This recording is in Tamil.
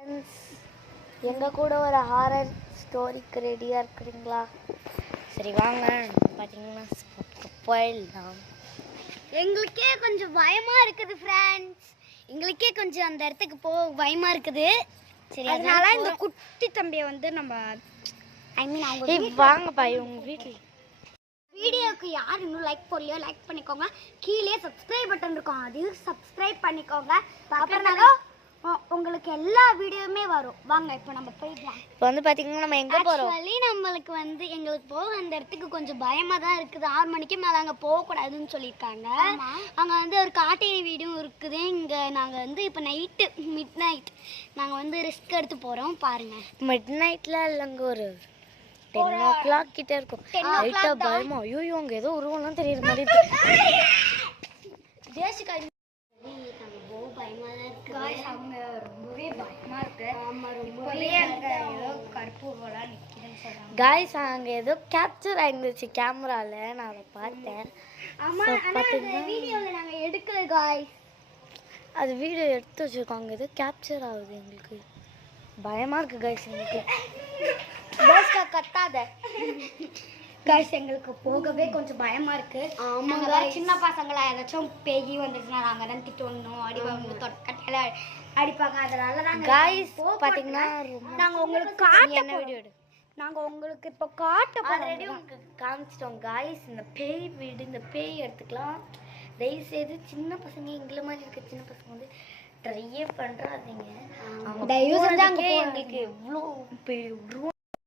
ஃப்ரெண்ட்ஸ், எங்கள் கூட ஒரு ஹாரர் ஸ்டோரிக்கு ரெடியாக இருக்கிறீங்களா? சரி வாங்க, பார்த்தீங்கன்னா போயிடலாம். எங்களுக்கே கொஞ்சம் பயமாக இருக்குது ஃப்ரெண்ட்ஸ். எங்களுக்கே கொஞ்சம் அந்த இடத்துக்கு பயமாக இருக்குது. சரி, அதனால இந்த குட்டி தம்பியை வந்து நம்ம அவங்க வாங்கப்பா உங்கள் வீட்டில் வீடியோக்கு யார் இன்னும் லைக் போடலையோ லைக் பண்ணிக்கோங்க. கீழே சப்ஸ்கிரைப் பட்டன் இருக்கும், அதையும் சப்ஸ்கிரைப் பண்ணிக்கோங்க. அப்புறம் உங்களுக்கு எல்லா வீடியோவுமே வரும். வாங்க இப்போ நம்ம போயிடலாம். இப்போ வந்து பார்த்தீங்கன்னா நம்ம எங்கே போகிறோம்? நம்மளுக்கு வந்து எங்களுக்கு போக அந்த இடத்துக்கு கொஞ்சம் பயமாக தான் இருக்குது. 6 மணிக்கு மேலே அங்கே போகக்கூடாதுன்னு சொல்லியிருக்காங்க. அங்கே வந்து ஒரு காட்டேரி வீடும் இருக்குது. இங்கே நாங்கள் வந்து இப்போ நைட்டு மிட் நைட் நாங்கள் வந்து ரிஸ்க் எடுத்து போகிறோம். பாருங்கள், மிட் நைட்டில் இல்லைங்க, ஒரு 10 o'clock கிட்ட இருக்கும். லைட்டாக பயமா, ஐயோ அங்கே ஏதோ உருவம்லாம் தெரியுற மாதிரி தேசிகா பயமாக தான் இருக்குது. அவங்க ரொம்பவே பயமாக இருக்கு. ஆமாம், ரொம்பவே அங்கே ஏதோ கருப்பு போலாம் நிற்கிதுன்னு சொல்கிறாங்க. காய்ஸ், அங்கே ஏதோ கேப்சர் ஆகிருந்துச்சு கேமராவில், நான் அதை பார்த்தேன். ஆமாம், ஆனால் வீடியோவில் நாங்கள் எடுக்கல காய்ஸ். அது வீடியோ எடுத்து வச்சுருக்கோம். அங்கே ஏதோ கேப்சர் ஆகுது. எங்களுக்கு பயமாக இருக்குது காய்ஸ். எங்களுக்கு தேசிகா கத்தாத காய்ஸ். எங்களுக்கு போகவே கொஞ்சம் பயமா இருக்கு. சின்ன பசங்களா ஏதாச்சும் பேகி வந்துச்சுன்னா நாங்க தான் திட்டு வரணும், அடி வாங்கணும், தொட்டக்கட்டையில அடிப்பாங்க. அதனால நாங்க காய்ஸ் பார்த்தீங்கன்னா நாங்க உங்களுக்கு காட்ட வீடியோ எடு. நாங்க உங்களுக்கு இப்போ காட்ட ஆல்ரெடி உங்களுக்கு காமிச்சிட்டோம் காய்ஸ். இந்த பேய் வீடு, இந்த பேய் எடுத்துக்கலாம். தயவுசெய்து சின்ன பசங்க, எங்களை மாதிரி இருக்க சின்ன பசங்க வந்து ட்ரையே பண்ணுறாதீங்க. அவங்க எங்களுக்கு எவ்வளோ